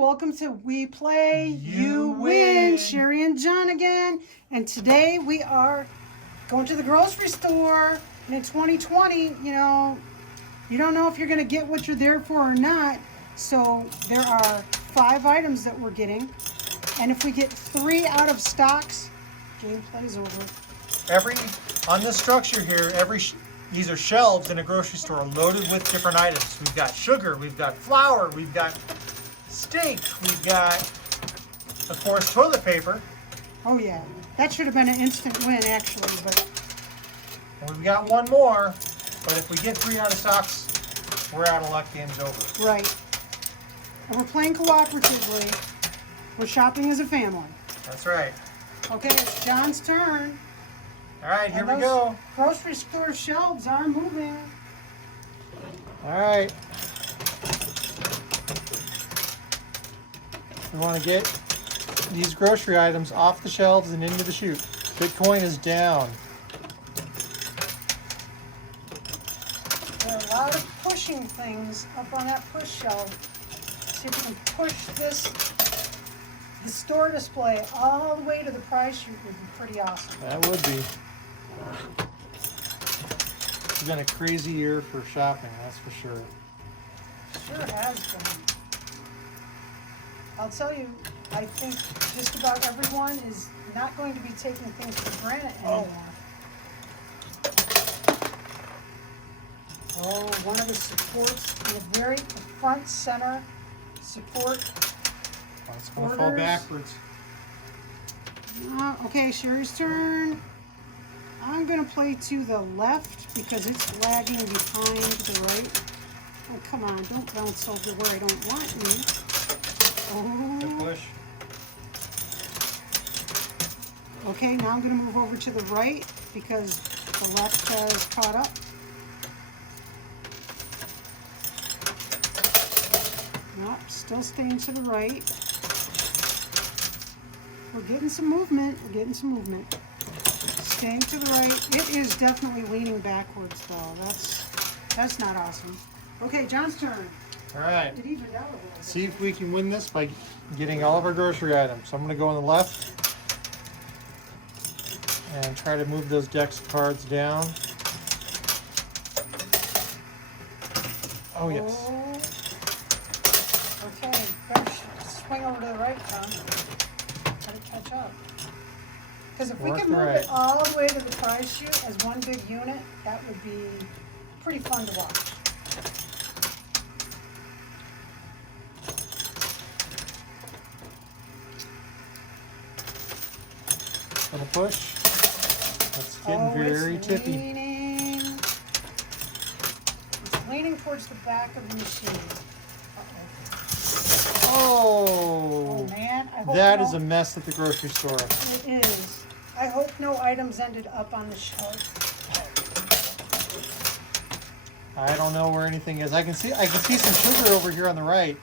welcome to We Play, You Win. Cheri and John again. And today we are going to the grocery store. And in 2020, you don't know if you're going to get what you're there for or not. So there are 5 items that we're getting. And if we get 3 out of stocks, game play's over. On this structure here, these are shelves in a grocery store loaded with different items. We've got sugar, we've got flour, we've got steak, we've got, of course, toilet paper. Oh yeah, that should have been an instant win actually, but And we've got one more, but if we get 3 out of stocks, we're out of luck, game's over. right. And we're playing cooperatively. We're shopping as a family. That's right. Okay, it's John's turn. All right, here And we go. Grocery store shelves are moving. All right. We want to get these grocery items off the shelves and into the chute. Bitcoin is down. There are a lot of pushing things up on that push shelf. See if we can push the store display all the way to the price chute would be pretty awesome. That would be. It's been a crazy year for shopping, that's for sure. Sure has been. I'll tell you, I think just about everyone is not going to be taking things for granted anymore. Oh, one of the supports in the very front center support. Oh, it's going to fall backwards. Okay, Cheri's turn. I'm going to play to the left because it's lagging behind the right. Oh, come on, don't bounce over where I don't want you. Good Oh. push. Okay, now I'm going to move over to the right because the left has caught up. Nope, still staying to the right. We're getting some movement. We're getting some movement. Staying to the right. It is definitely leaning backwards, though. That's not awesome. Okay, John's turn. All right. It evened out a little bit. See if we can win this by getting all of our grocery items. So I'm going to go on the left and try to move those decks of cards down. Oh, yes. Oh. Okay, better swing over to the right, John. Try to catch up. Because if we Work could move right. it all the way to the prize chute as one big unit, that would be pretty fun to watch. Little push. It's getting very it's tippy. leaning. It's leaning towards the back of the machine. Uh-oh. Oh, Oh man, I hope that is a mess at the grocery store. It is. I hope no items ended up on the shelf. I don't know where anything is. I can see some sugar over here on the right.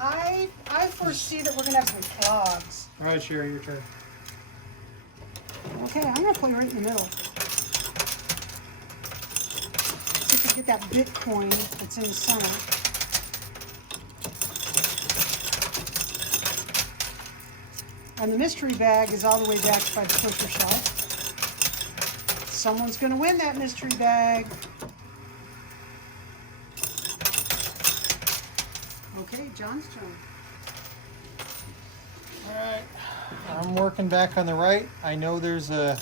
I foresee that we're gonna have some clogs. All right, Cheri, your turn. Okay, I'm gonna play right in the middle. See if we get that Bitcoin that's in the center. And the mystery bag is all the way back by the pusher shelf. Someone's gonna win that mystery bag. Okay, John's turn. All right, I'm working back on the right. I know there's a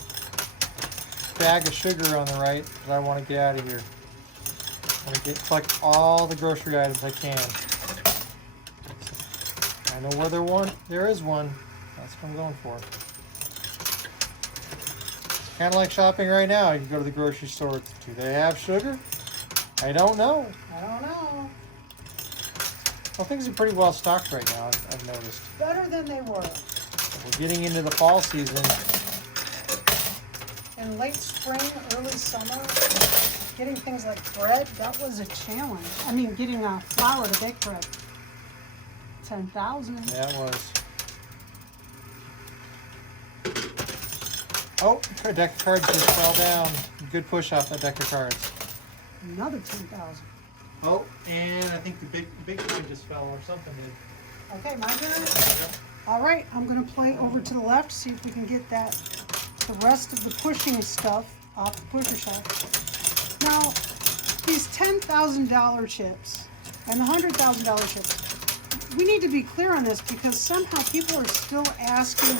bag of sugar on the right, but I want to get out of here. I want to collect all the grocery items I can. I know where there is one. That's what I'm going for. It's kind of like shopping right now. You can go to the grocery store. Do they have sugar? I don't know. I don't know. Well, things are pretty well stocked right now, I've noticed. Better than they were. We're getting into the fall season. In late spring, early summer, getting things like bread, that was a challenge. I mean, getting flour to bake bread. 10,000. That was. Oh, a deck of cards just fell down. Good push off that deck of cards. Another 10,000. Oh, and I think the big coin just fell or something did. Okay, my turn? All right, I'm gonna play over to the left, see if we can get the rest of the pushing stuff off the pusher shelf. Now, these $10,000 chips and the $100,000 chips, we need to be clear on this because somehow people are still asking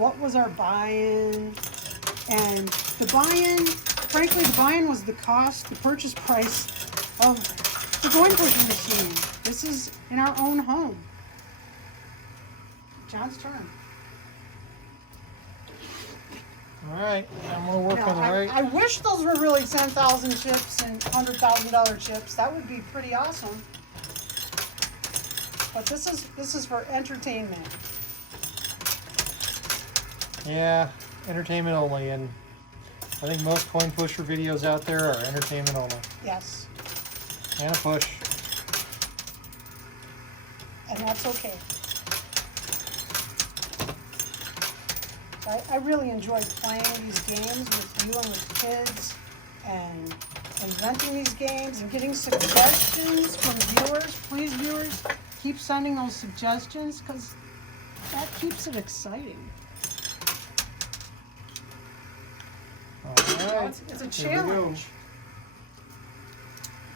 what was our buy-in, and the buy-in, frankly, the buy-in was the cost, the purchase price of the coin pushing machine. This is in our own home. John's turn. All right, I'm gonna work Now, on the right. I wish those were really 10,000 chips and $100,000 chips. That would be pretty awesome. But this is for entertainment. Yeah, entertainment only, and I think most coin pusher videos out there are entertainment only. Yes, And a push. and that's okay. I really enjoyed playing these games with you and with kids and inventing these games and getting suggestions from viewers. Please, viewers, keep sending those suggestions because that keeps it exciting. All Well, right, it's a here we go. challenge.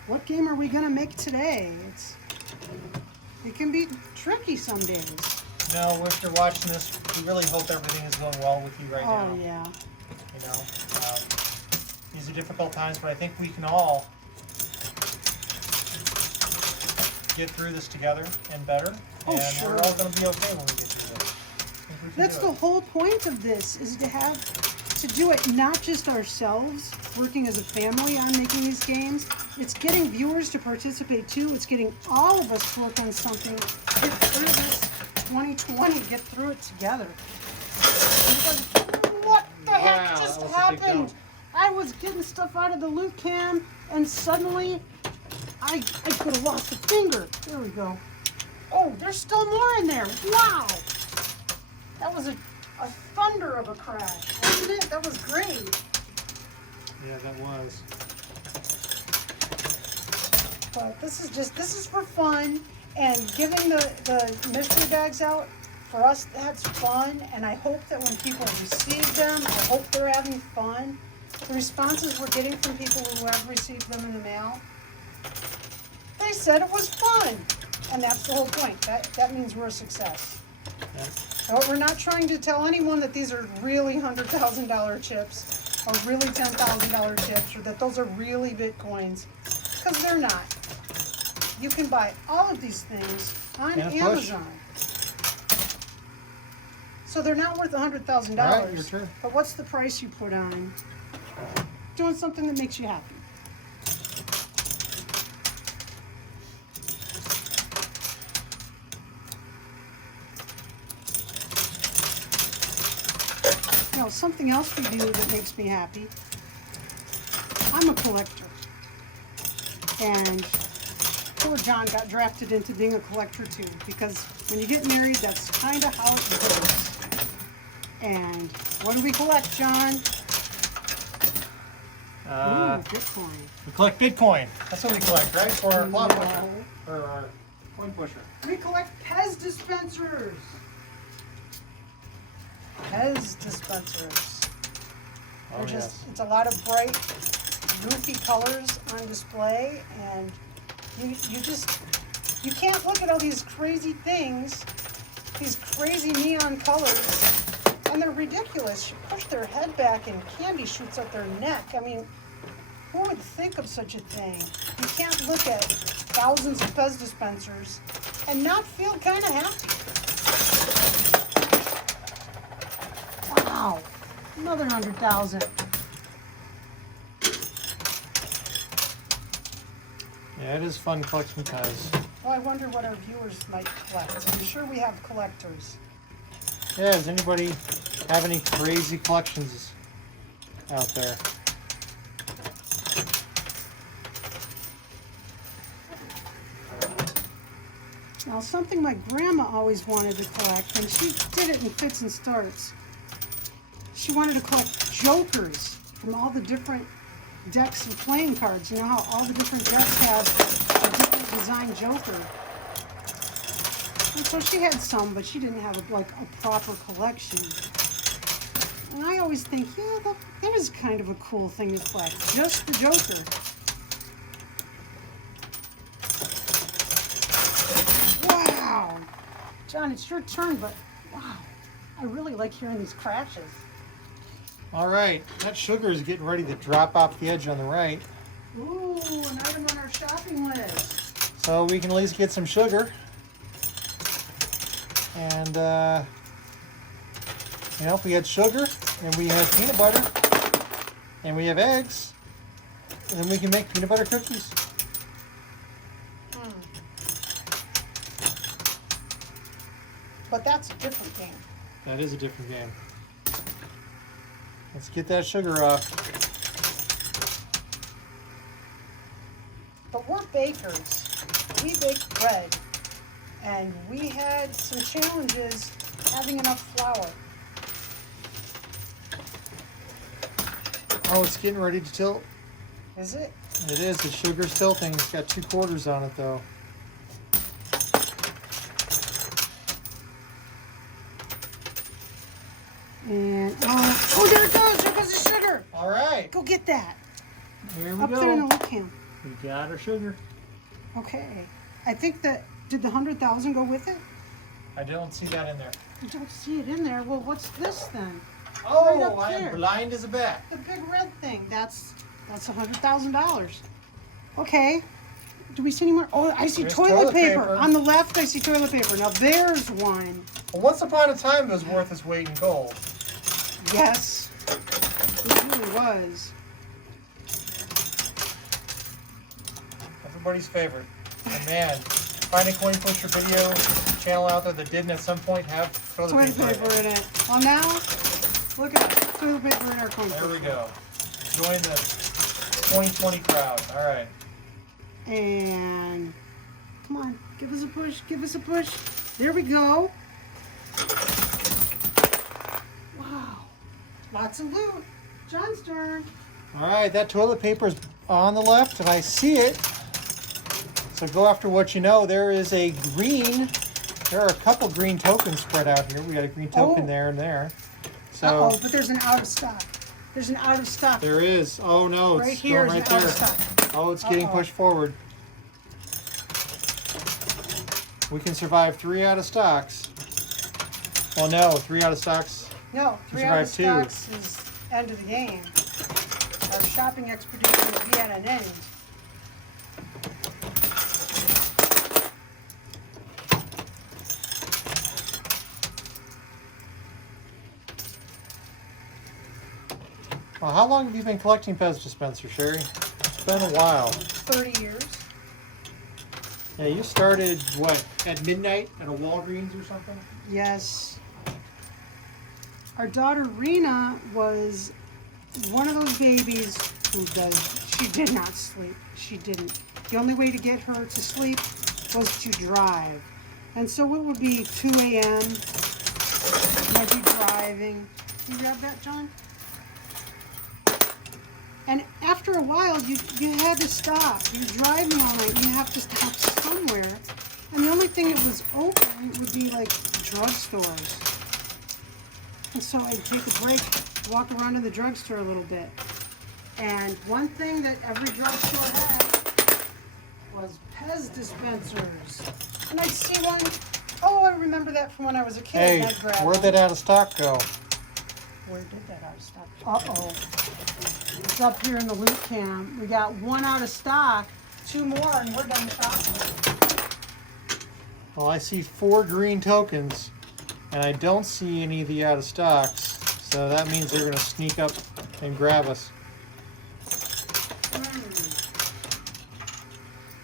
What game are we gonna make today? It can be tricky some days. No, if you're watching this, we really hope everything is going well with you right now. Oh yeah. You know, these are difficult times, but I think we can all get through this together and better. Oh, and sure. we're all going to be okay when we get through this. I think we can That's do the it. whole point of this, is to do it not just ourselves, working as a family on making these games. It's getting viewers to participate too. It's getting all of us to work on something. Get through this 2020, get through it together. Because what the heck Wow, just that was a big happened? jump. I was getting stuff out of the loot cam and suddenly I could have lost a finger. There we go. Oh, there's still more in there. Wow. That was a thunder of a crash, wasn't it? That was great. Yeah, that was. But this is for fun, and giving the mystery bags out, for us, that's fun, and I hope that when people receive them, I hope they're having fun. The responses we're getting from people who have received them in the mail, they said it was fun, and that's the whole point. That means we're a success. Yeah. But we're not trying to tell anyone that these are really $100,000 chips, or really $10,000 chips, or that those are really Bitcoins, because they're not. You can buy all of these things on And a push. Amazon. So they're not worth $100,000. All right, your turn. But what's the price you put on doing something that makes you happy? Now, something else we do that makes me happy. I'm a collector. And poor John got drafted into being a collector too, because when you get married, that's kind of how it goes. And what do we collect, John? Ooh, Bitcoin. We collect Bitcoin. That's what we collect, right? For our plot pusher. No. Or our coin pusher. We collect Pez dispensers. Pez dispensers. Oh, They're yes. it's a lot of bright, goofy colors on display, and you can't look at all these crazy things, these crazy neon colors, and they're ridiculous. You push their head back and candy shoots out their neck. I mean, who would think of such a thing? You can't look at thousands of Pez dispensers and not feel kind of happy. Wow, another 100,000. Yeah, it is fun collecting Pez. Well, I wonder what our viewers might collect. I'm sure we have collectors. Yeah, does anybody have any crazy collections out there? Now, something my grandma always wanted to collect, and she did it in fits and starts. She wanted to collect jokers from all the different decks of playing cards. You know how all the different decks have a different design joker. And so she had some, but she didn't have like a proper collection. And I always think, yeah, that is kind of a cool thing to collect. Just the Joker. Wow. John, it's your turn, but wow. I really like hearing these crashes. All right, that sugar is getting ready to drop off the edge on the right. Ooh, an item on our shopping list. So we can at least get some sugar. And, you know, if we had sugar, and we have peanut butter, and we have eggs, then we can make peanut butter cookies. But that's a different game. That is a different game. Let's get that sugar off. But we're bakers. We bake bread. And we had some challenges having enough flour. Oh, it's getting ready to tilt. Is it? It is. The sugar's tilting. It's got 2 quarters on it, though. And, oh, there it goes. There goes the sugar. All right. Go get that. Here we Up go. there in the little can. We got our sugar. Okay. I think that, did the 100,000 go with it? I don't see that in there. I don't see it in there. Well, what's this then? Oh, Right up I there. am blind as a bat. The big red thing. That's $100,000. Okay. Do we see any more? Oh, I see There's toilet toilet paper. paper. On the left, I see toilet paper. Now there's one. Well, once upon a time, it was worth its weight in gold. Yes. It really was. Everybody's favorite. And man, find a coin pusher video channel out there that didn't at some point have toilet Toilet paper. paper in it. Well, now, look at that. Toilet paper in our coin There we pusher. go. Join the 2020 crowd. All right. And come on, give us a push, give us a push. There we go. Wow, lots of loot. John's turn. All right, that toilet paper is on the left, and I see it. So go after what you know. There is a green. There are a couple green tokens spread out here. We got a green token Oh. there and there. So Uh-oh, but there's an out of stock. There's an out of stock. there is. Oh no, Right it's here going is right an out of there. stock. Oh, it's getting Uh-oh. pushed forward. We can survive 3 out of stocks. Well, no, 3 out of stocks. No, 3 out of survived 2. stocks is end of the game. Our shopping expedition will be at an end. Well, how long have you been collecting Pez dispensers, Cheri? It's been a while. 30 years. Yeah, you started, what, at midnight at a Walgreens or something? Yes. Our daughter Rena was one of those babies who she did not sleep. She didn't. The only way to get her to sleep was to drive. And so it would be 2 a.m. I'd be driving. Can you grab that, John? And after a while, you had to stop. You're driving all night. You have to stop somewhere. And the only thing that was open would be like drugstores. And so I'd take a break, walk around to the drugstore a little bit. And one thing that every drugstore had was Pez dispensers. And I'd see one. Oh, I remember that from when I was a kid. Hey, and I'd grab where'd one. that out of stock go? Where did that out of stock? Uh-oh. It's up here in the loot cam. We got 1 out of stock, 2 more, and we're done shopping. Well, I see 4 green tokens, and I don't see any of the out of stocks. So that means they're going to sneak up and grab us.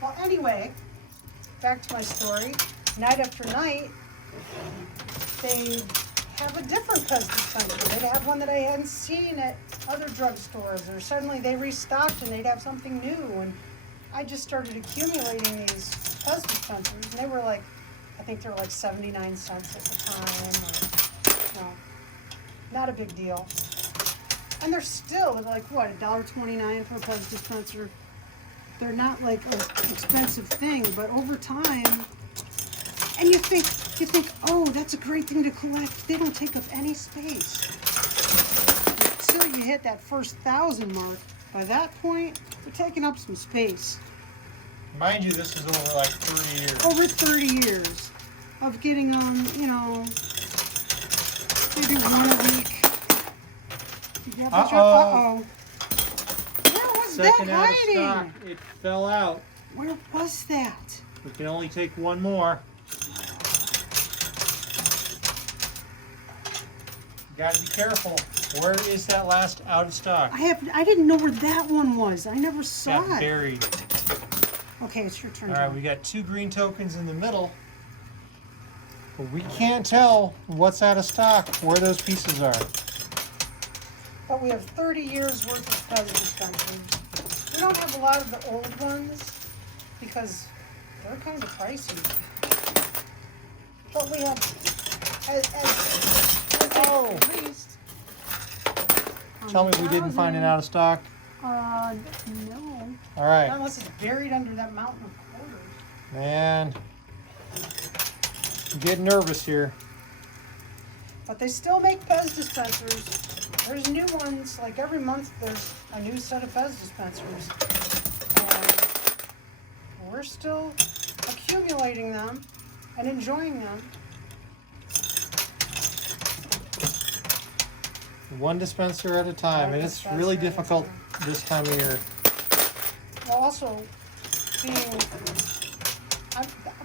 Well, anyway, back to my story. Night after night, they have a different Pez dispenser. They'd have one that I hadn't seen at other drugstores, or suddenly they restocked and they'd have something new. And I just started accumulating these Pez dispensers, and they were like, I think they were like 79 cents at the time, or, not a big deal. And they're still like, what, $1.29 for a Pez dispenser? They're not like an expensive thing, but over time, and you think, You think, oh, that's a great thing to collect. They don't take up any space. Until you hit that first 1,000 mark, by that point, they're taking up some space. Mind you, this is over like 30 years. Over 30 years of getting them, you know, maybe one a week. Yeah, but uh-oh. Where was Second that out of hiding? stock. It fell out. Where was that? We can only take one more. You gotta be careful. Where is that last out of stock? I didn't know where that one was. I never saw Got it. buried. Okay, it's your turn. All right, we got 2 green tokens in the middle. But we can't tell what's out of stock, where those pieces are. But we have 30 years worth of Pez dispensers. We don't have a lot of the old ones because they're kind of pricey. But we have, as Oh. at least. Tell me we didn't find it out of stock. No. All right, Unless it's buried under that mountain of quarters. man. I'm getting nervous here. But they still make Pez dispensers. There's new ones, like every month there's a new set of Pez dispensers. And we're still accumulating them and enjoying them. One dispenser at a time, and it's really difficult this time of year. Well, also,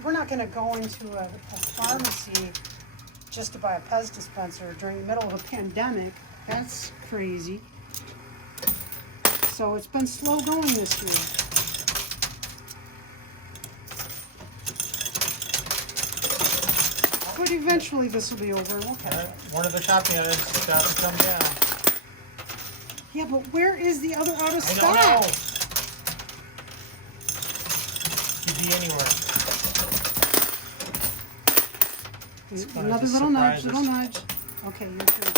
we're not going to go into a pharmacy just to buy a Pez dispenser during the middle of a pandemic. That's crazy. So it's been slow going this year. But eventually this will be over. We'll catch up. One of the shopping items is about to come down. Yeah, but where is the other out of I stock? don't know. Could be anywhere. gonna Another just little nudge, surprise little us. nudge. Okay, your turn.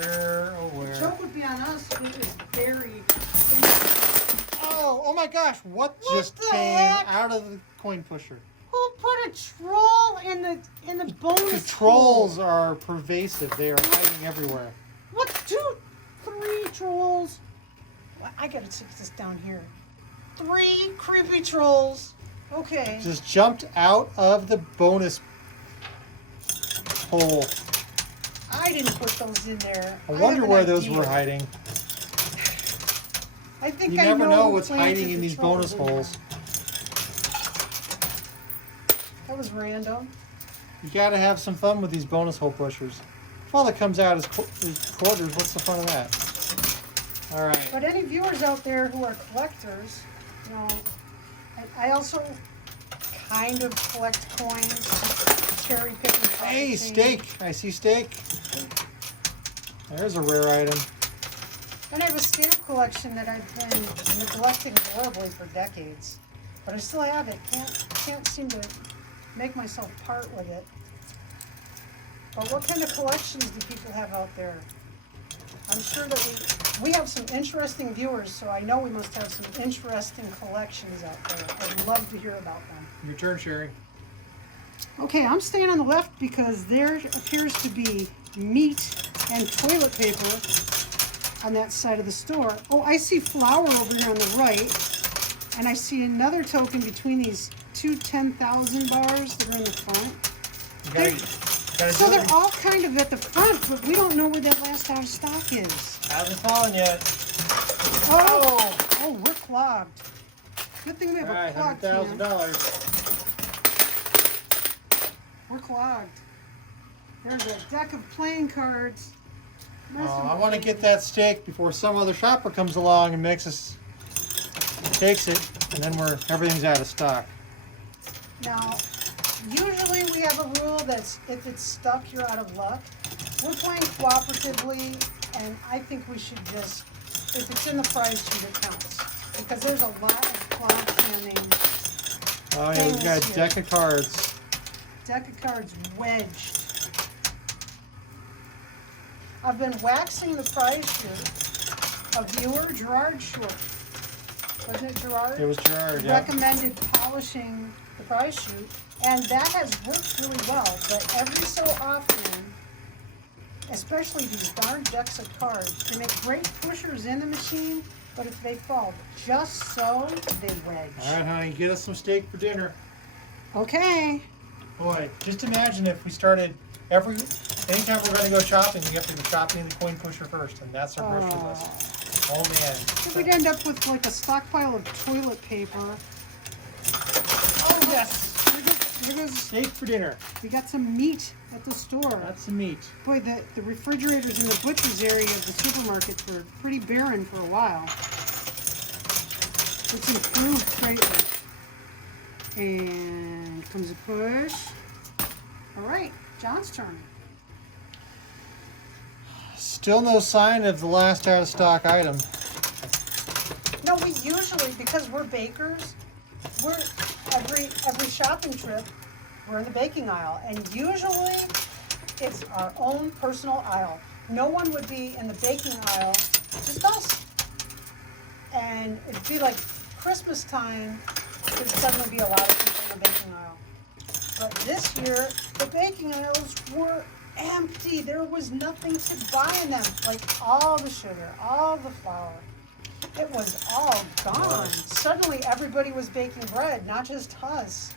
Where, oh The where? joke would be on us if it was buried. Oh my gosh, what What just the came heck? out of the coin pusher? Who put a troll in the bonus The trolls pool? are pervasive. They are hiding everywhere. What, 2, 3 trolls? I gotta take this down here. 3 creepy trolls. Okay. Just jumped out of the bonus hole. I didn't put those in there. I wonder have an where those idea. were hiding. I think You I never know who what's planted hiding the in these trolls bonus in there. holes. That was random. You gotta have some fun with these bonus hole pushers. If all that comes out is quarters, what's the fun of that? All right. But any viewers out there who are collectors, you know, I also kind of collect coins, cherry picking. Hey, steak. I see steak. There's a rare item. And I have a stamp collection that I've been neglecting horribly for decades, but I still have it. Can't seem to make myself part with it. But what kind of collections do people have out there? I'm sure that we have some interesting viewers, so I know we must have some interesting collections out there. I'd love to hear about them. Your turn, Cheri. Okay, I'm staying on the left because there appears to be meat and toilet paper on that side of the store. Oh, I see flour over here on the right, and I see another token between these two 10,000 bars that are in the front. So they're all kind of at the front, but we don't know where that last out of stock is. Hasn't fallen yet. Oh, we're clogged. Good thing we have All right, a clogged can. $100,000. We're clogged. There's a deck of playing cards. I want to get that steak before some other shopper comes along and takes it, and then everything's out of stock. Now, usually we have a rule that's if it's stuck, you're out of luck. We're playing cooperatively, and I think we should just, if it's in the prize sheet, it counts. Because there's a lot of clogged canning. Oh yeah, we've got a deck of cards. Deck of cards wedged. I've been waxing the prize sheet. A viewer, Gerard Short. Wasn't it Gerard? It was Gerard, yeah. Recommended polishing the prize sheet. And that has worked really well, but every so often, especially these darn decks of cards, they make great pushers in the machine, but if they fall just so, they wedge. All right, honey, get us some steak for dinner. Okay. Boy, just imagine if we started anytime we're going to go shopping, we have to go shopping in the coin pusher first, and that's our grocery list. Oh man. So we'd end up with like a stockpile of toilet paper. Oh yes. Steak for dinner. We got some meat at the store. That's some meat. Boy, the refrigerators in the butcher's area of the supermarkets were pretty barren for a while. It's improved greatly. And comes a push. All right, John's turn. Still no sign of the last out of stock item. No, we usually, because we're bakers, we're every shopping trip, we're in the baking aisle, and usually it's our own personal aisle. No one would be in the baking aisle, just us. And it'd be like Christmas time, there'd suddenly be a lot of people in the baking aisle. But this year, the baking aisles were empty. There was nothing to buy in them. Like all the sugar, all the flour. It was all gone. Suddenly everybody was baking bread, not just us.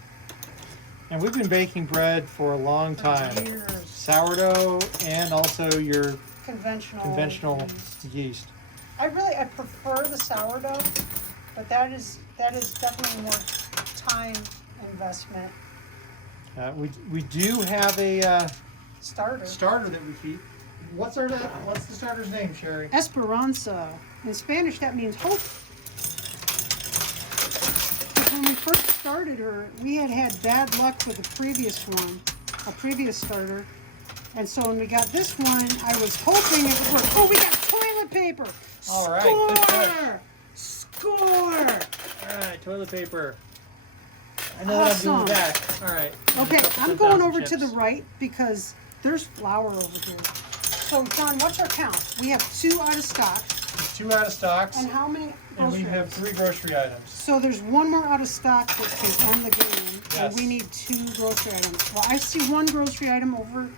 And we've been baking bread for a long time. For years. Sourdough and also your Conventional yeast. I prefer the sourdough, but that is definitely more time investment. We do have a Starter. that we keep. What's the starter's name, Cheri? Esperanza. In Spanish, that means hope. Because when we first started her, we had bad luck with a previous starter. And so when we got this one, I was hoping it would work. Oh, we got toilet paper. All right, Score! All right, toilet paper. I know what I'm doing with that. All right. Okay, I'm going over to the right because there's flour over here. So, John, what's our count? We have 2 out of stock. 2 out of stocks. And how many And we grocery have items? 3 grocery items. So there's one more out of stock that can end the game. Yes. And we need 2 grocery items. Well, I see one grocery item over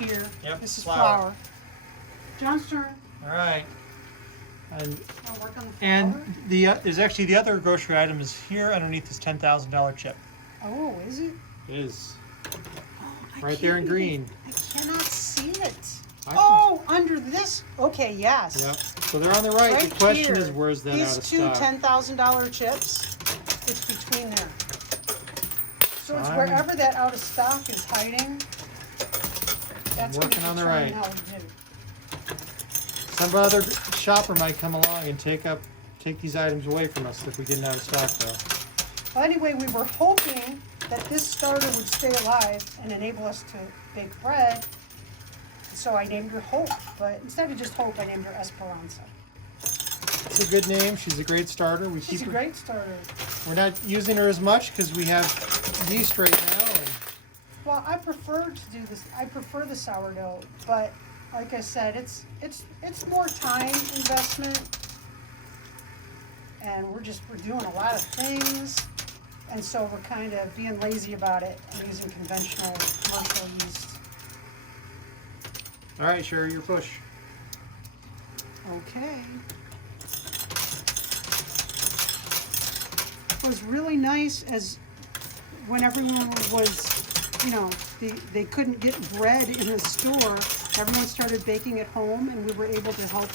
here. Yep, This is flour. John's turn. All right. And I'll work on the flour. there's actually the other grocery item is here underneath this $10,000 chip. Oh, is it? It is. Oh, I Right there in can't green. I cannot see it. I can- Oh, under this? Okay, yes. Yep. So they're on the right. The question is, where's that out These of 2 stock? $10,000 chips, it's between there. So it's I'm- wherever that out of stock is hiding. That's working gonna on the determine right. how we do. Some other shopper might come along and take these items away from us if we get out of stock, though. Well, anyway, we were hoping that this starter would stay alive and enable us to bake bread. So I named her Hope, but instead of just Hope, I named her Esperanza. It's a good name. She's a great starter. She's a great starter. We're not using her as much because we have yeast right now. And Well, I prefer to do this. I prefer the sourdough, but like I said, it's more time investment, and we're doing a lot of things, and so we're kind of being lazy about it and using conventional commercial yeast. all right, Cheri, your push. Okay. It was really nice as when everyone was, they couldn't get bread in a store. Everyone started baking at home, and we were able to help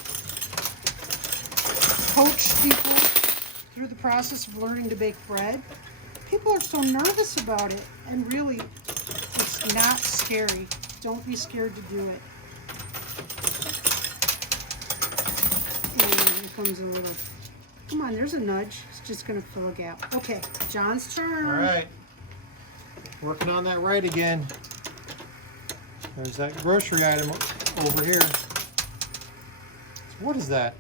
coach people through the process of learning to bake bread. People are so nervous about it, and really, it's not scary. Don't be scared to do it. And here comes a little, come on, there's a nudge. It's just going to fill a gap. Okay, John's turn. All right. Working on that right again. There's that grocery item over here. So what is that?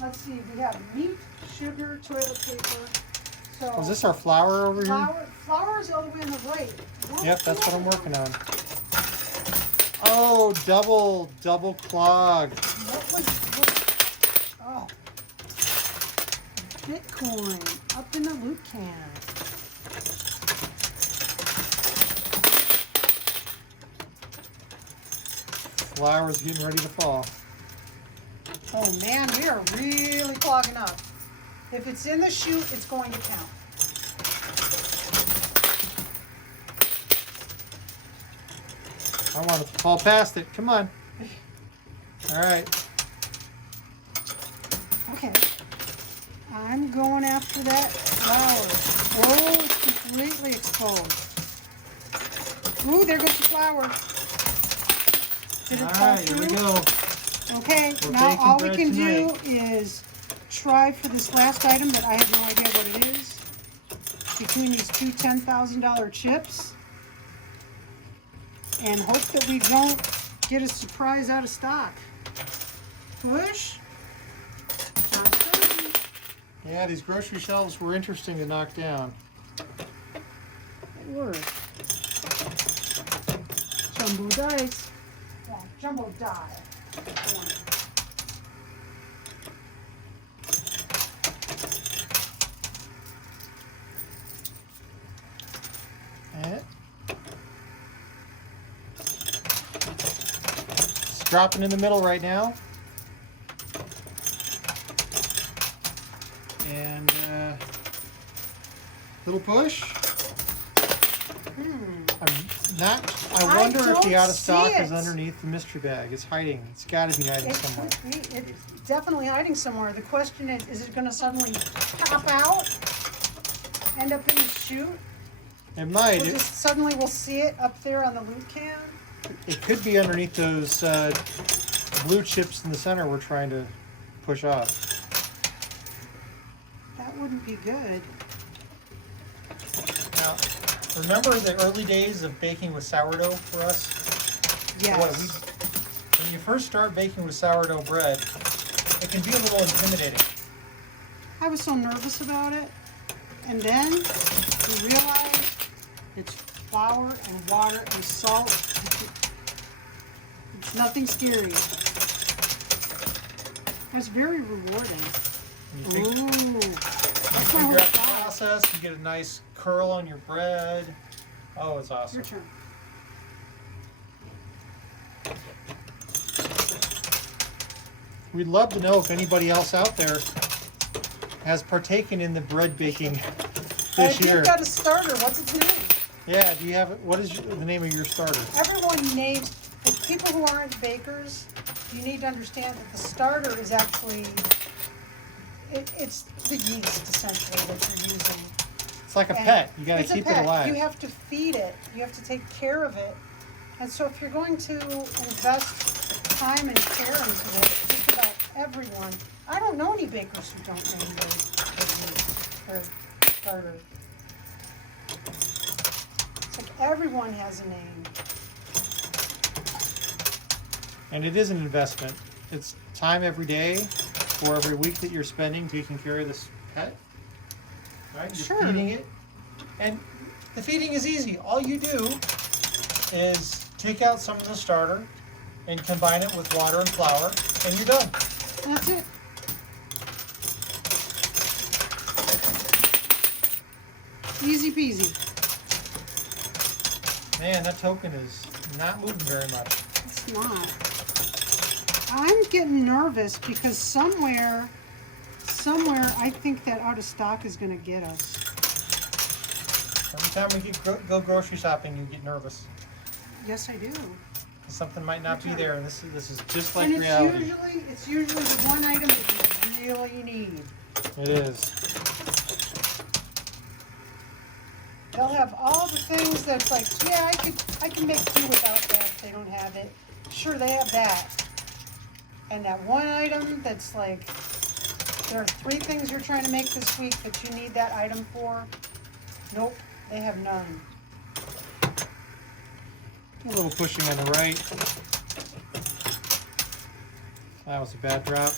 Let's see, we have meat, sugar, toilet paper. So Is this our flour over here? flour is all the way on the right. Yep, that's what I'm working on. Oh, double clog. Oh. Bitcoin up in the loot can. Flour's getting ready to fall. Oh man, we are really clogging up. If it's in the chute, it's going to count. I want it to fall past it. Come on. All right. Okay. I'm going after that flour. Oh, it's completely exposed. Ooh, there goes the flour. Did it All fall right, here through? we go. Okay, We're now baking all we bread can tonight. do is try for this last item that I have no idea what it is. Between these two $10,000 chips. And hope that we don't get a surprise out of stock. Push. Not good. Yeah, these grocery shelves were interesting to knock down. It worked. Jumbo dice. Yeah, jumbo die. And it's dropping in the middle right now. And little push. I wonder if the don't out of stock see is it. underneath the mystery bag. It's hiding. It's got to be hiding It somewhere. could be. It's definitely hiding somewhere. The question is it going to suddenly pop out? End up in the chute? It might. Or just suddenly we'll see it up there on the loot can? It could be underneath those blue chips in the center we're trying to push off. That wouldn't be good. Now, remember the early days of baking with sourdough for us? Yes. When you first start baking with sourdough bread, it can be a little intimidating. I was so nervous about it. And then we realized it's flour and water and salt. It's nothing scary. It's very rewarding. And you Ooh, figure that's my whole out the thought. process, you get a nice curl on your bread. Oh, it's awesome. Your turn. We'd love to know if anybody else out there has partaken in the bread baking this year. You've got a starter. What's its name? Yeah, do you have, what is the name of your starter? Everyone names, the people who aren't bakers, you need to understand that the starter is actually, it's the yeast essentially that you're using. It's like a And pet. You got to it's a keep it pet. alive. You have to feed it. You have to take care of it. And so if you're going to invest time and care into it, just about everyone, I don't know any bakers who don't name their starter. It's like everyone has a name. And it is an investment. It's time every day or every week that you're spending taking care of this pet. Right? You're Sure. feeding it. And the feeding is easy. All you do is take out some of the starter and combine it with water and flour, and you're done. That's it. Easy peasy. Man, that token is not moving very much. It's not. I'm getting nervous because somewhere, I think that out of stock is going to get us. Every time we go grocery shopping, you get nervous. Yes, I do. Something might not be there, and this is just like And reality. it's usually the one item that you really need. It is. They'll have all the things that's like, yeah, I can make do without that if they don't have it. Sure, they have that. And that one item that's like, there are 3 things you're trying to make this week that you need that item for. Nope, they have none. A little pushing on the right. That was a bad drop.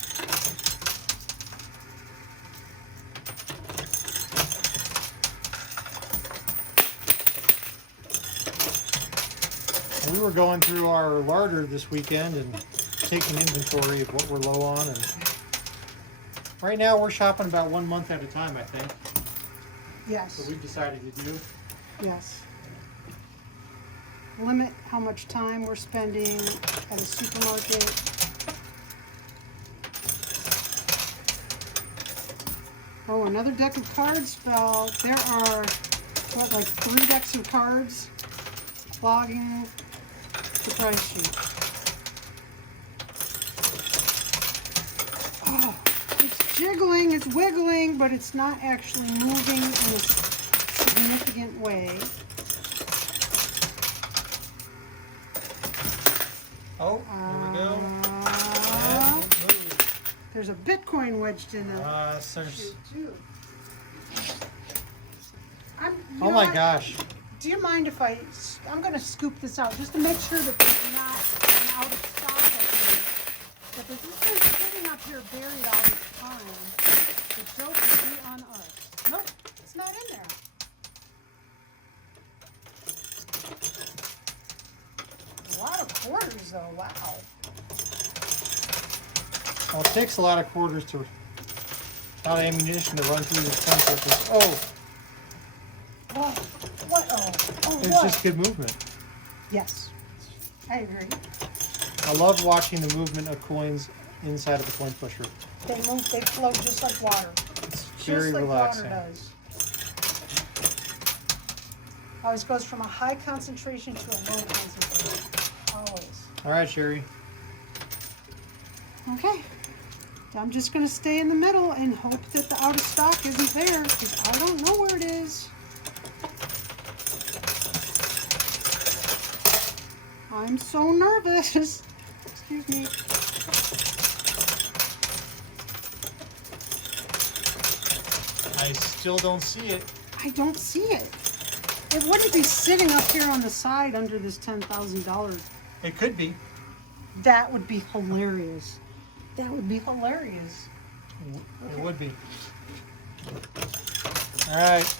We were going through our larder this weekend and taking inventory of what we're low on, and right now we're shopping about 1 month at a time, I think. Yes, So we've decided to do. yes. limit how much time we're spending at a supermarket. Oh, another deck of cards fell. There are, what, like 3 decks of cards clogging the price sheet. Oh, it's jiggling, it's wiggling, but it's not actually moving in a significant way. Oh, here we go. And it moved. There's a Bitcoin wedged in it. There's... You Oh know my what? gosh. Do you mind if I'm going to scoop this out just to make sure that there's not an out of stock of it. But if this been sitting up here buried all this time, the joke would be on us. Nope, it's not in there. A lot of quarters though, wow. Well, it takes a lot of quarters to, a lot of ammunition to run through these coin pushers. Oh, What? Oh, it's what? just good movement. Yes, I agree. I love watching the movement of coins inside of a coin pusher. They move, they flow just like water. It's very Just like relaxing. water does. Always goes from a high concentration to a low concentration. Always. All right, Cheri. Okay. I'm just going to stay in the middle and hope that the out of stock isn't there because I don't know where it is. I'm so nervous. Excuse me. I still don't see it. I don't see it. It wouldn't be sitting up here on the side under this $10,000. It could be. That would be hilarious. That would be hilarious. It would be. All right.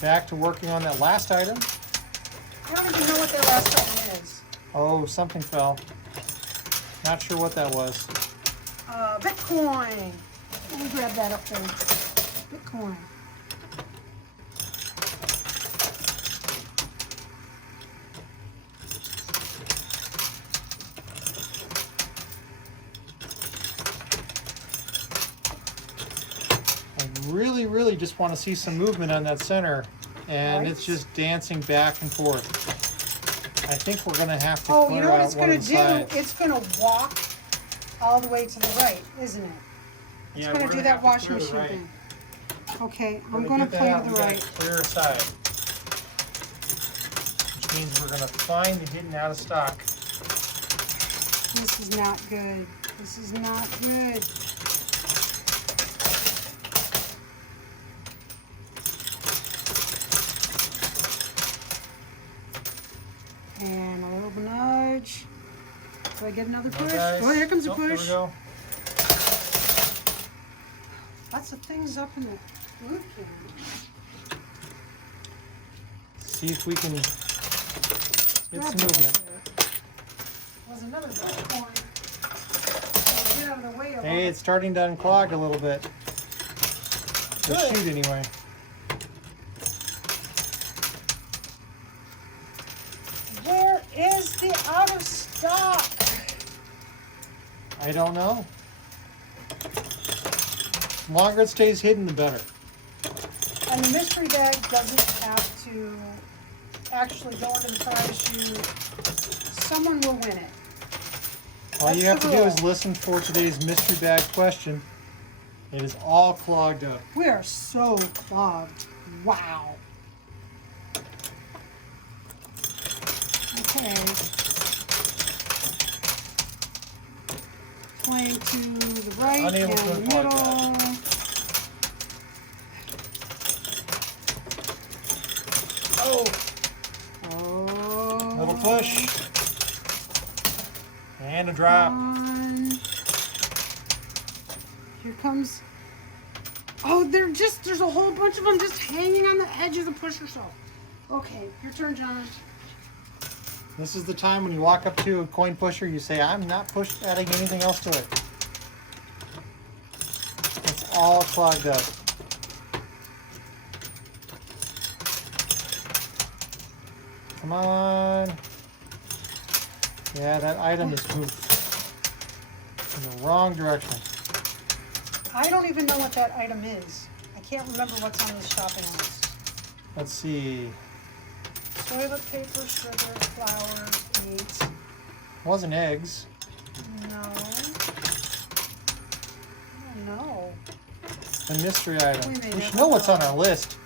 Back to working on that last item. I don't even know what their last item is. Oh, something fell. Not sure what that was. Bitcoin. Let me grab that up there. Bitcoin. I really just want to see some movement on that center, and Right. it's just dancing back and forth. I think we're gonna have to Oh, clear you know what out it's one going of to the do? sides. It's going to walk all the way to the right, isn't it? It's Yeah, going we're to do gonna that have to washing clear the machine right. thing. Okay, We're I'm gonna going to get that play out, to the we gotta right. clear a side, which means we're gonna find the hidden out of stock. This is not good. This is not good. And a little nudge. Do I get another No, push? guys. Oh, here comes a Oh, there we push. go. Lots of things up in the food can. See if we can get some movement. Was another Bitcoin. Get out of the way of Hey, it's starting to unclog a little bit. The Good. chute anyway. Where is the out of stock? I don't know. The longer it stays hidden, the better. And the mystery bag doesn't have to actually go into the parachute. Someone will win it. All you have That's to the do is rule. listen for today's mystery bag question. It is all clogged up. We are so clogged. Wow. Okay. Playing to the right Unable and to the unplug middle. Oh! Oh. Little push. And a drop. On. Here comes. Oh, there's a whole bunch of them just hanging on the edge of the pusher shelf. Okay, your turn, John. This is the time when you walk up to a coin pusher, you say, I'm not adding anything else to it. It's all clogged up. Come on. Yeah, that item is moved in the wrong direction. I don't even know what that item is. I can't remember what's on this shopping list. Let's see. Toilet paper, sugar, flour, meat. Wasn't eggs. No. I don't know. The mystery item. We may You should never know what's on know. our list.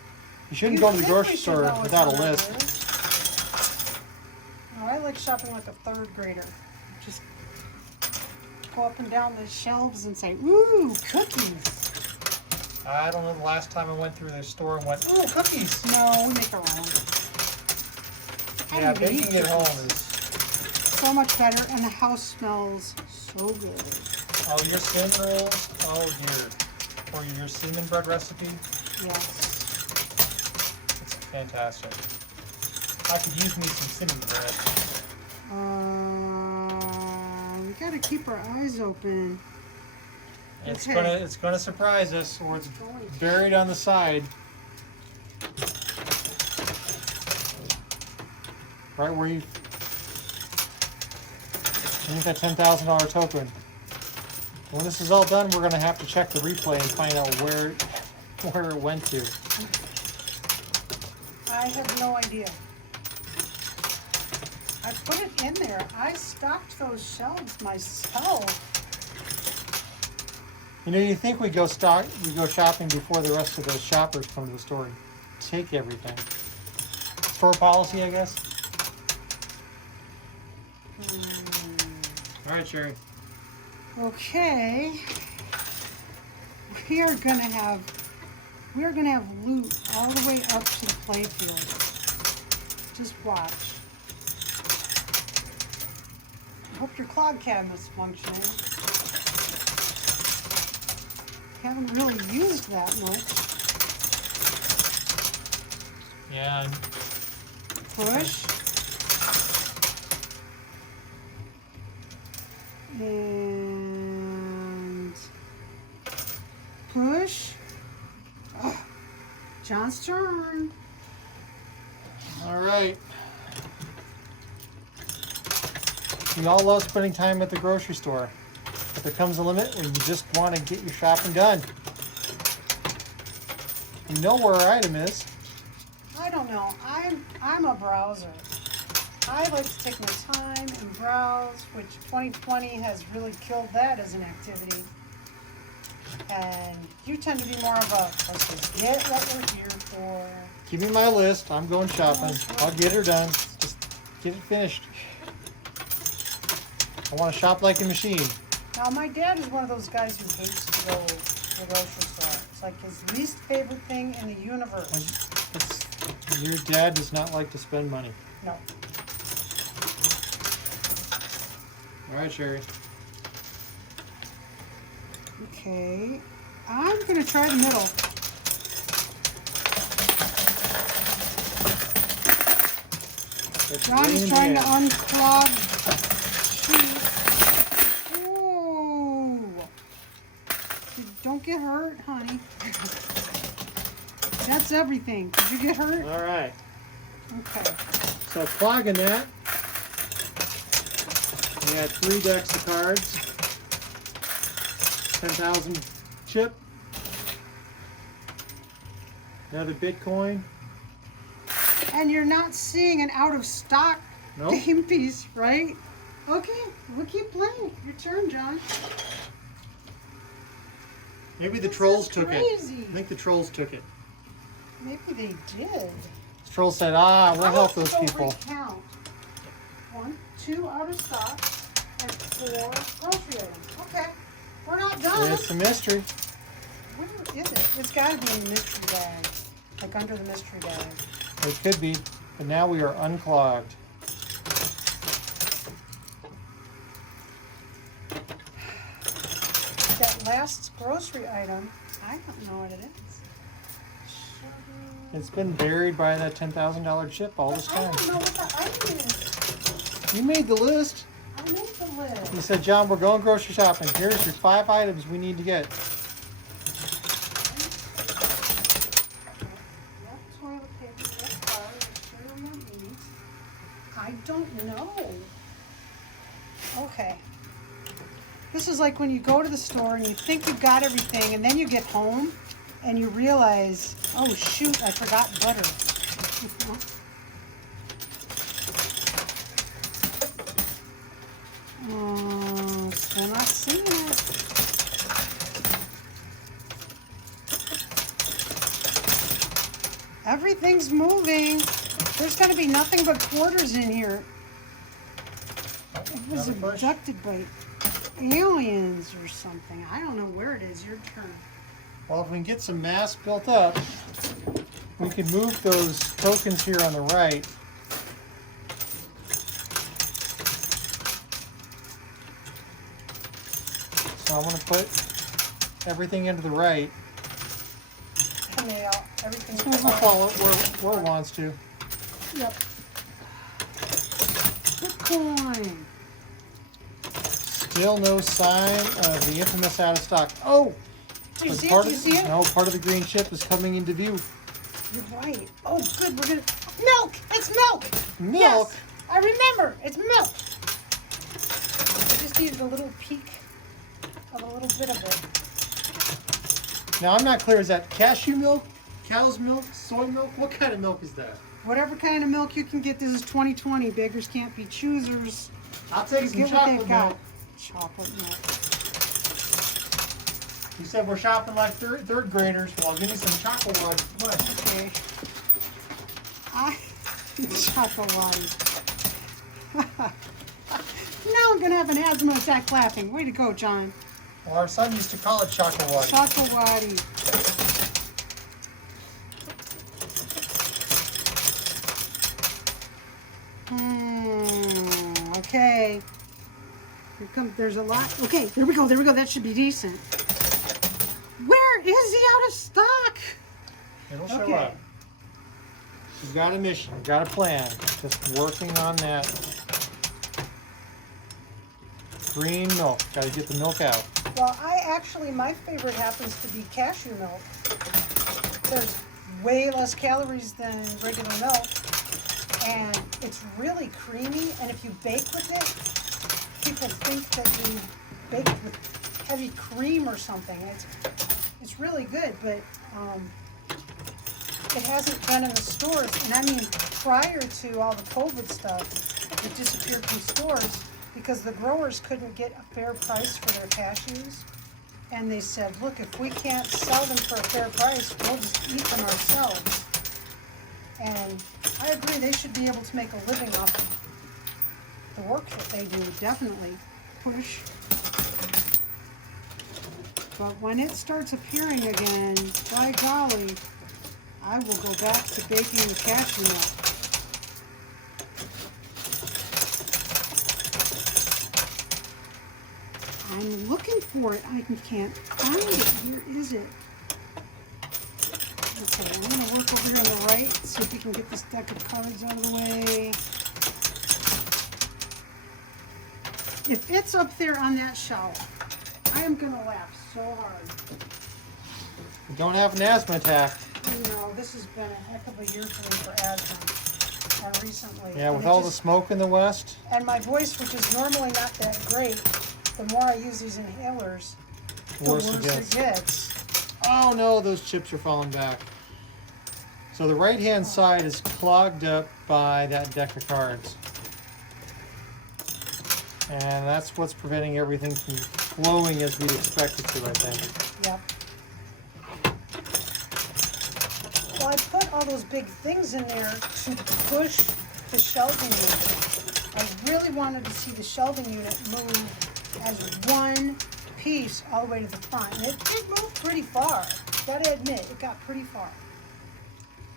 You shouldn't You go to the think we grocery should store know what's without a on our list. No, I like shopping like a third grader. Just go up and down the shelves and say, ooh, cookies. I don't know the last time I went through the store and went, ooh, cookies. No, we make our own. I Yeah, don't even eat baking at home cookies. is. So much better, and the house smells so good. Oh, your cinnamon rolls? Oh, dear. Or your cinnamon bread recipe? Yes. It's fantastic. I could use me some cinnamon bread. We gotta keep our eyes open. It's Okay. gonna surprise us, or it's It's going to. buried on the side. Right where you need that $10,000 token. When this is all done, we're gonna have to check the replay and find out where it went to. I have no idea. I put it in there. I stocked those shelves myself. You know, you think we go shopping before the rest of the shoppers come to the store and take everything. Store policy, I guess. All right, Cheri. Okay. We are gonna have loot all the way up to the playfield. Just watch. I hope your clog cabinet's functioning. Haven't really used that much. Yeah. Push. And push. Oh, John's turn. All right. We all love spending time at the grocery store, but there comes a limit when you just want to get your shopping done. You know where our item is. I don't know. I'm a browser. I like to take my time and browse, which 2020 has really killed that as an activity. And you tend to be more of a, let's just get what we're here for. Give me my list. I'm going shopping. I'll get her done. Just get it finished. I want to shop like a machine. Now, my dad is one of those guys who hates to go to the grocery store. It's like his least favorite thing in the universe. Your dad does not like to spend money. No. All right, Cheri. Okay. I'm going to try the middle. It's Ron is raining trying to in. unclog sheet. Ooh. Don't get hurt, honey. That's everything. Did you get hurt? All right. Okay. So clogging that, we had 3 decks of cards, 10,000 chip, another Bitcoin. And you're not seeing an out of stock Nope. game piece, right? Okay, we'll keep playing. Your turn, John. Maybe the This trolls is took crazy. it. I think the trolls took it. Maybe they did. The trolls said, we'll I'll help have to those go people. Recount. 1, 2 out of stock, and 4 grocery items. Okay, we're not done. It's a mystery. Where is it? It's got to be in the mystery bag, like under the mystery bag. It could be, but now we are unclogged. That last grocery item, I don't know what it is. Sugar. It's been buried by that $10,000 chip all this I time. don't know what the item is. You made the list. I made the list. You said, John, we're going grocery shopping. Here's your 5 items we need to get. Yep, toilet paper, yep, flour, yep, sugar, we don't need. Okay. This is like when you go to the store and you think you've got everything, and then you get home and you realize, oh shoot, I forgot butter. Oh, still not seeing it. Everything's moving. There's going to be nothing but quarters in here. It was Another push. abducted by aliens or something. I don't know where it is. Your turn. Well, if we can get some mass built up, we can move those tokens here on the right. So I'm going to put everything into the right. And they all, everything's It's going to follow it where it wants to. Yep. Bitcoin. Still no sign of the infamous out of stock. Oh! Do you but see part it? Do of you see it? No, part of the green chip is coming into view. You're right. Oh, good. We're gonna milk. It's milk. Milk? Yes, I remember. It's milk. I just needed a little peek of a little bit of it. Now I'm not clear. Is that cashew milk? Cow's milk? Soy milk? What kind of milk is that? Whatever kind of milk you can get. This is 2020. Beggars can't be choosers. I'll take You some get what chocolate they've got. milk. Chocolate milk. You said we're shopping like third graders. Well, give me some chocolate water. What? Okay. Chocolate. Now I'm gonna have an asthma attack laughing. Way to go, John. Well, our son used to call it chocolate water. Chocolate. Okay. Here comes. There's a lot. Okay, there we go. There we go. That should be decent. Where is he out of stock? It'll show Okay. up. We've got a mission. We've got a plan. Just working on that. Green milk. Got to get the milk out. Well, my favorite happens to be cashew milk. There's way less calories than regular milk, and it's really creamy. And if you bake with it, people think that you baked with heavy cream or something. It's really good, but it hasn't been in the stores. And I mean, prior to all the COVID stuff, it disappeared from stores because the growers couldn't get a fair price for their cashews. And they said, look, if we can't sell them for a fair price, we'll just eat them ourselves. And I agree, they should be able to make a living off of the work that they do, definitely. Push. But when it starts appearing again, by golly, I will go back to baking the cashew nut. I'm looking for it. I can't find it. Where is it? Okay, I'm going to work over here on the right, see if we can get this deck of cards out of the way. If it's up there on that shelf, I am going to laugh so hard. You don't have an asthma attack. You know, this has been a heck of a year for me for asthma, and recently. Yeah, And with it all the just- smoke in the West. And my voice, which is normally not that great, the more I use these inhalers, the Worse worse it it gets. Oh no, those chips are falling back. So the right-hand side is clogged up by that deck of cards. And that's what's preventing everything from flowing as we'd expect it to, I think. Yep. Well, I put all those big things in there to push the shelving unit. I really wanted to see the shelving unit move as one piece all the way to the front. And it did move pretty far. Gotta admit, it got pretty far.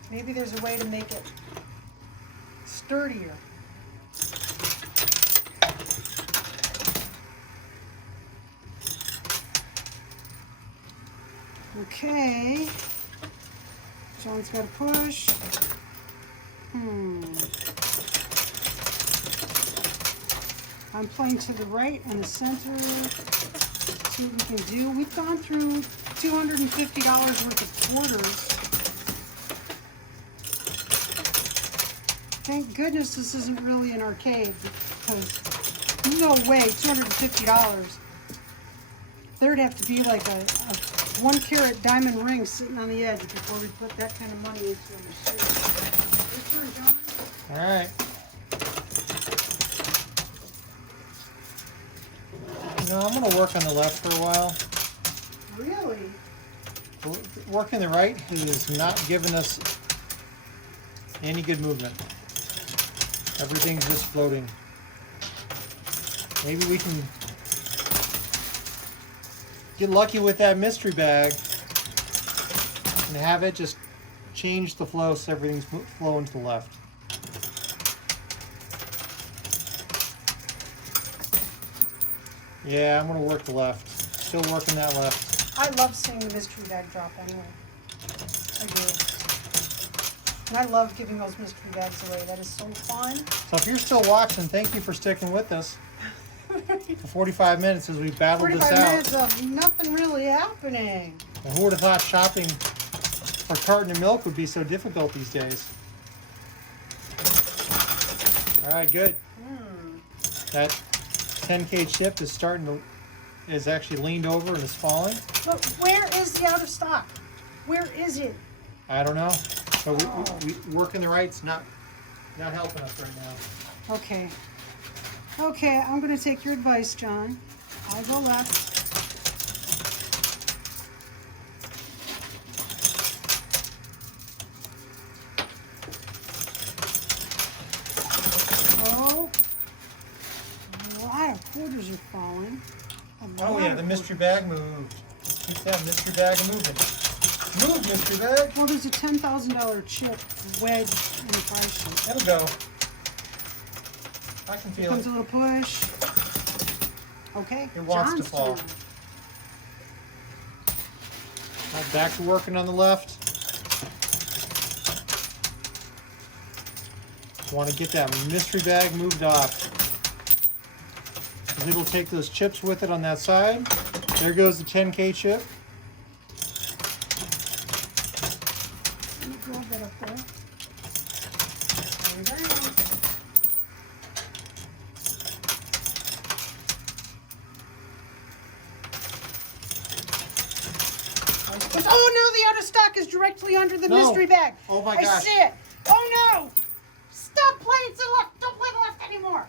Maybe there's a way to make it sturdier. Okay. John's got to push. I'm playing to the right and the center. See what we can do. We've gone through $250 worth of quarters. Thank goodness this isn't really an arcade, because No way, $250. There'd have to be like a 1 carat diamond ring sitting on the edge before we put that kind of money into a machine. Your turn, John. All right. No, I'm going to work on the left for a while. Really? Working the right is not giving us any good movement. Everything's just floating. Maybe we can get lucky with that mystery bag and have it just change the flow so everything's flowing to the left. Yeah, I'm going to work the left. Still working that left. I love seeing the mystery bag drop anyway. I do. And I love giving those mystery bags away. That is so fun. So if you're still watching, thank you for sticking with us for 45 minutes as we battled this 45 out. minutes of nothing really happening. And who would have thought shopping for a carton of milk would be so difficult these days? All right, good. That 10K chip is is actually leaned over and is falling. But where is the out of stock? Where is it? I don't know. So we working the right's not helping us right now. Okay. Okay, I'm going to take your advice, John. I'll go left. Oh. A lot of quarters are falling. Oh yeah, the mystery bag moved. Keep that mystery bag moving. Move, mystery bag. Well, there's a $10,000 chip wedged in the price sheet. It'll go. I can Here feel comes it. a little push. Okay. It wants to John's fall. turn. Right, back to working on the left. Want to get that mystery bag moved off. It'll take those chips with it on that side. There goes the 10K chip. Let me grab that up there. There we go. Oh no, the out of stock is directly under the No. mystery bag. Oh my I gosh. see it. Oh no! Stop playing to the left. Don't play the left anymore.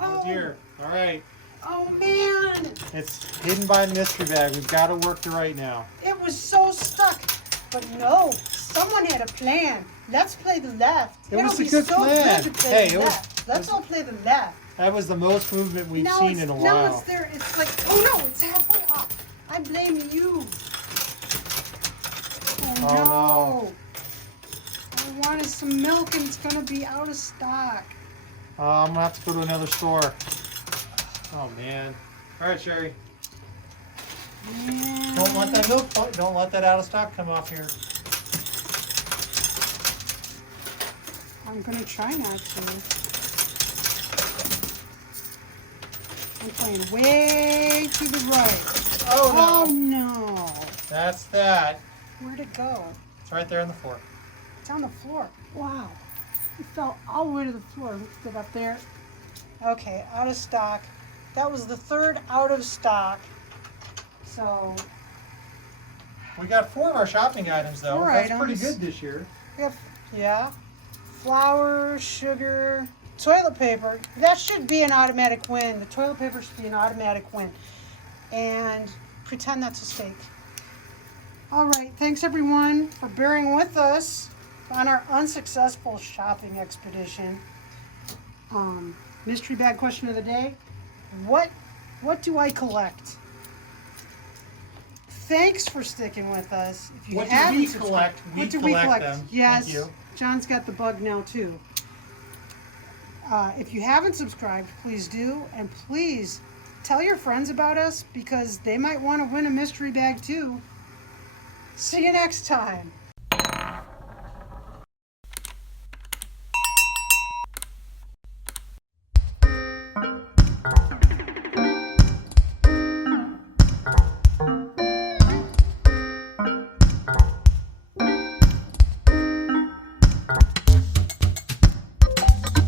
Oh dear. All right. Oh man. It's hidden by the mystery bag. We've got to work the right now. It was so stuck. But no, someone had a plan. Let's play the left. It was It'll a be good so plan. good to play Hey, the it was- left. Let's all play the left. That was the most movement we've Now seen it's- in a Now while. it's there. It's like, oh no, it's halfway up. I blame you. Oh, Oh, no. I wanted some milk and it's gonna be out of stock. I'm gonna have to go to another store. Oh man. All right, Cheri. Man. Don't let that milk. Don't let that out of stock come off here. I'm gonna try not to. I'm playing way to the right. Oh Oh no. no. That's that. Where'd it go? It's right there on the floor. It's on the floor. Wow. It fell all the way to the floor. Lift it up there. Okay, out of stock. That was the third out of stock. So, We got 4 of our shopping items though. 4 That's pretty items. good this year. we have, yeah. Flour, sugar, toilet paper. That should be an automatic win. The toilet paper should be an automatic win. And pretend that's a steak. All right, thanks everyone for bearing with us on our unsuccessful shopping expedition. Mystery bag question of the day. What do I collect? Thanks for sticking with us. If you What do haven't we subscribed- collect? What do We we collect collect? them. Yes. Thank you. John's got the bug now too. If you haven't subscribed, please do, and please tell your friends about us because they might want to win a mystery bag too. See you next time.